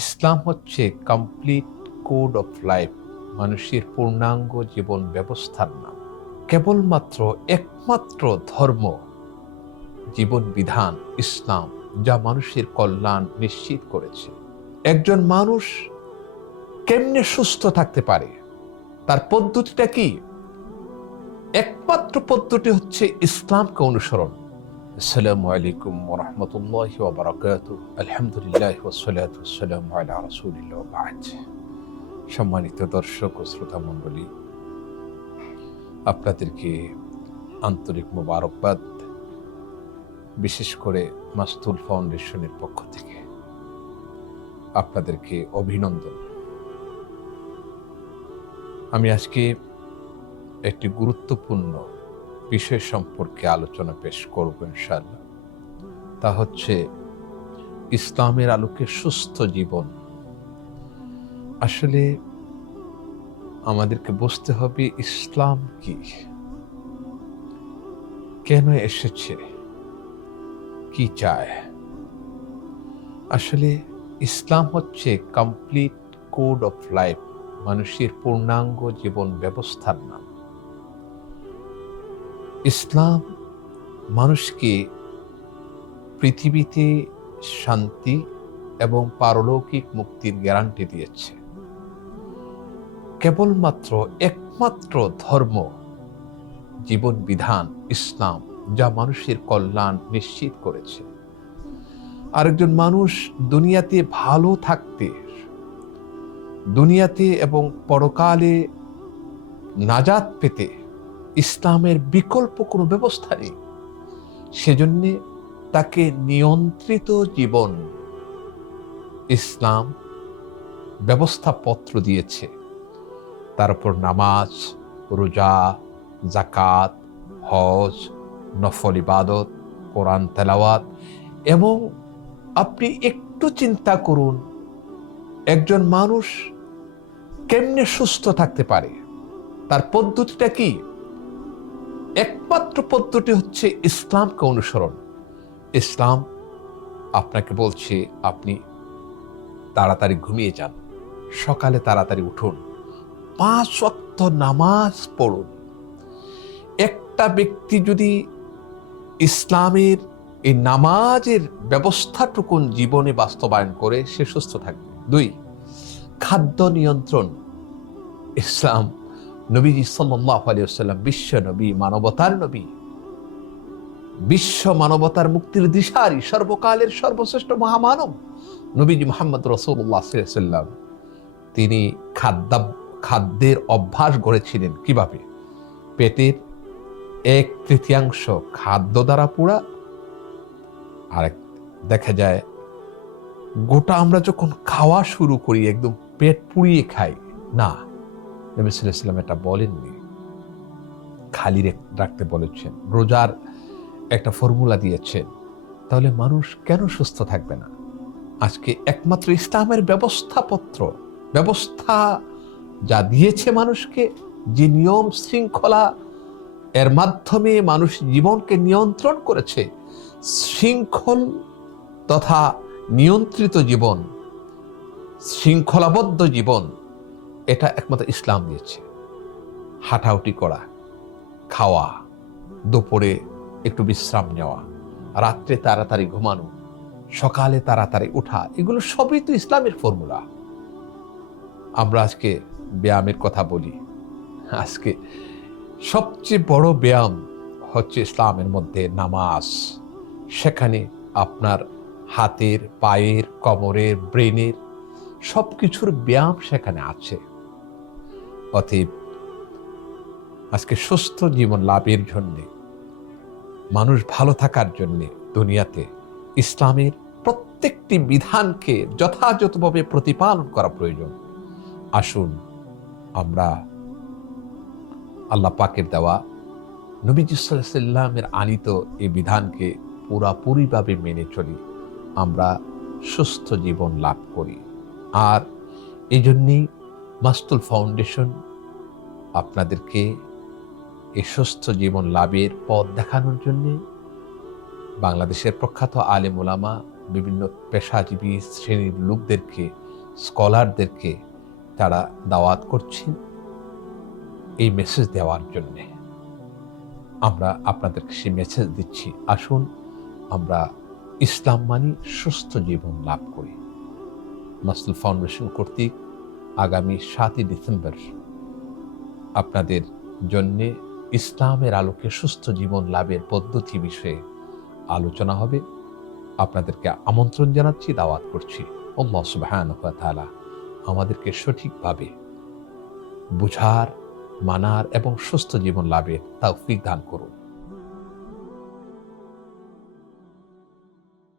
ইসলাম হচ্ছে complete code of life, মানুষের পূর্ণাঙ্গ জীবন ব্যবস্থার নাম। কেবলমাত্র একমাত্র ধর্ম, জীবন বিধান ইসলাম, যা মানুষের কল্যাণ নিশ্চিত করেছে। একজন মানুষ কেমনে সুস্থ থাকতে পারে, তার পদ্ধতিটা কি? একমাত্র পদ্ধতি হচ্ছে ইসলামকে অনুসরণ। আসসালামু আলাইকুম ওয়া রাহমাতুল্লাহি ওয়া বারাকাতুহু। আলহামদুলিল্লাহ ওয়াস সালাতু ওয়াস সালামু আলা রাসূলিল্লাহ ওয়া বা'দ। সম্মানিত দর্শক ও শ্রোতা মণ্ডলী, আপনাদেরকে আন্তরিক মোবারকবাদ, বিশেষ করে মাস্তুল ফাউন্ডেশনের পক্ষ থেকে আপনাদেরকে অভিনন্দন। আমি আজকে একটি গুরুত্বপূর্ণ বিষয় সম্পর্কে আলোচনা পেশ করব ইনশাআল্লাহ। তা হচ্ছে ইসলামের আলোকে সুস্থ জীবন। আসলে আমাদেরকে বুঝতে হবে ইসলাম কি, কেন এসেছে, কি চায়। আসলে ইসলাম হচ্ছে কমপ্লিট কোড অফ লাইফ, মানুষের পূর্ণাঙ্গ জীবন ব্যবস্থার নাম। ইসলাম মানুষকে পৃথিবীতে শান্তি এবং পারলৌকিক মুক্তির গ্যারান্টি দিয়েছে। কেবলমাত্র একমাত্র ধর্ম, জীবন বিধান ইসলাম, যা মানুষের কল্যাণ নিশ্চিত করেছে। আরেকজন মানুষ দুনিয়াতে ভালো থাকতে, দুনিয়াতে এবং পরকালে নাজাত পেতে ইসলামের বিকল্প কোনো ব্যবস্থা নেই। সেজন্যে তাকে নিয়ন্ত্রিত জীবন ইসলাম ব্যবস্থাপত্র দিয়েছে। তার উপর নামাজ, রোজা, যাকাত, হজ, নফল ইবাদত, কোরআন তেলাওয়াত। এবং আপনি একটু চিন্তা করুন, একজন মানুষ কেমনে সুস্থ থাকতে পারে, তার পদ্ধতিটা কি? একমাত্র পদ্ধতি হচ্ছে ইসলামকে অনুসরণ। ইসলাম আপনাকে বলছে আপনি তাড়াতাড়ি ঘুমিয়ে যান, সকালে তাড়াতাড়ি উঠুন, 5 ওয়াক্ত নামাজ পড়ুন। একটা ব্যক্তি যদি ইসলামের এই নামাজের ব্যবস্থাটুকুন জীবনে বাস্তবায়ন করে, সে সুস্থ থাকবে। 2, খাদ্য নিয়ন্ত্রণ। ইসলাম, নবীজি সাল্লাল্লাহু আলাইহি ওয়াসাল্লাম বিশ্ব নবী, মানবতার নবী, বিশ্ব মানবতার মুক্তির দিশারি, সর্বকালের সর্বশ্রেষ্ঠ মহামানব নবীজি মুহাম্মদ রাসূলুল্লাহ সাল্লাল্লাহু আলাইহি ওয়াসাল্লাম, তিনি খাদ্যের অভ্যাস গড়েছিলেন। কিভাবে? পেটের 1/3 খাদ্য দ্বারা পুরা, আর দেখা যায় গোটা আমরা যখন খাওয়া শুরু করি একদম পেট পুড়িয়ে খাই না, নবী সাল্লাল্লাহু আলাইহি ওয়াসাল্লাম এটা বলেননি, খালি রাখতে বলেছেন। রোজার একটা ফর্মুলা দিয়েছেন। তাহলে মানুষ কেন সুস্থ থাকবে না? আজকে একমাত্র ইসলামের ব্যবস্থা যা দিয়েছে মানুষকে, যে নিয়ম শৃঙ্খলা, এর মাধ্যমে মানুষ জীবনকে নিয়ন্ত্রণ করেছে, শৃঙ্খল তথা নিয়ন্ত্রিত জীবন, শৃঙ্খলাবদ্ধ জীবন, এটা একমাত্র ইসলাম দিয়েছে। হাঁটাহুটি করা, খাওয়া, দুপুরে একটু বিশ্রাম নেওয়া, রাত্রে তাড়াতাড়ি ঘুমানো, সকালে তাড়াতাড়ি ওঠা, এগুলো সবই তো ইসলামের ফর্মুলা। আমরা আজকে ব্যায়ামের কথা বলি। আজকে সবচেয়ে বড় ব্যায়াম হচ্ছে ইসলামের মধ্যে নামাজ। সেখানে আপনার হাতের, পায়ের, কোমরের, ব্রেনের সব কিছুর ব্যায়াম সেখানে আছে। অতএব আজকে সুস্থ জীবন লাভের জন্য, মানুষ ভালো থাকার জন্য দুনিয়াতে ইসলামের প্রত্যেকটি বিধানকে যথাযথভাবে প্রতিপালন করা প্রয়োজন। আসুন আমরা আল্লাহ পাকের দেওয়া নবীজি সাল্লাল্লাহু আলাইহি ওয়াসাল্লামের আনিত এই বিধানকে পুরাপুরিভাবে মেনে চলি, আমরা সুস্থ জীবন লাভ করি। আর এই জন্যেই মাস্তুল ফাউন্ডেশন আপনাদেরকে এই সুস্থ জীবন লাভের পথ দেখানোর জন্য বাংলাদেশের প্রখ্যাত আলেম ওলামা, বিভিন্ন পেশাজীবী শ্রেণীর লোকদেরকে স্কলারদেরকে তারা দাওয়াত করছেন এই মেসেজ দেওয়ার জন্যে। আমরা আপনাদেরকে সেই মেসেজ দিচ্ছি, আসুন আমরা ইসলাম মানি সুস্থ জীবন লাভ করি। মাসলুহ ফাউন্ডেশন কর্তৃক আগামী 7 ডিসেম্বর আপনাদের জন্যে ইসলামের আলোকে সুস্থ জীবন লাভের পদ্ধতি বিষয়ে আলোচনা হবে। আপনাদেরকে আমন্ত্রণ জানাচ্ছি, দাওয়াত করছি। আল্লাহ সুবহানাহু ওয়া তাআলা আমাদেরকে সঠিকভাবে বুঝার, মানার এবং সুস্থ জীবন লাভের তৌফিক দান করুন।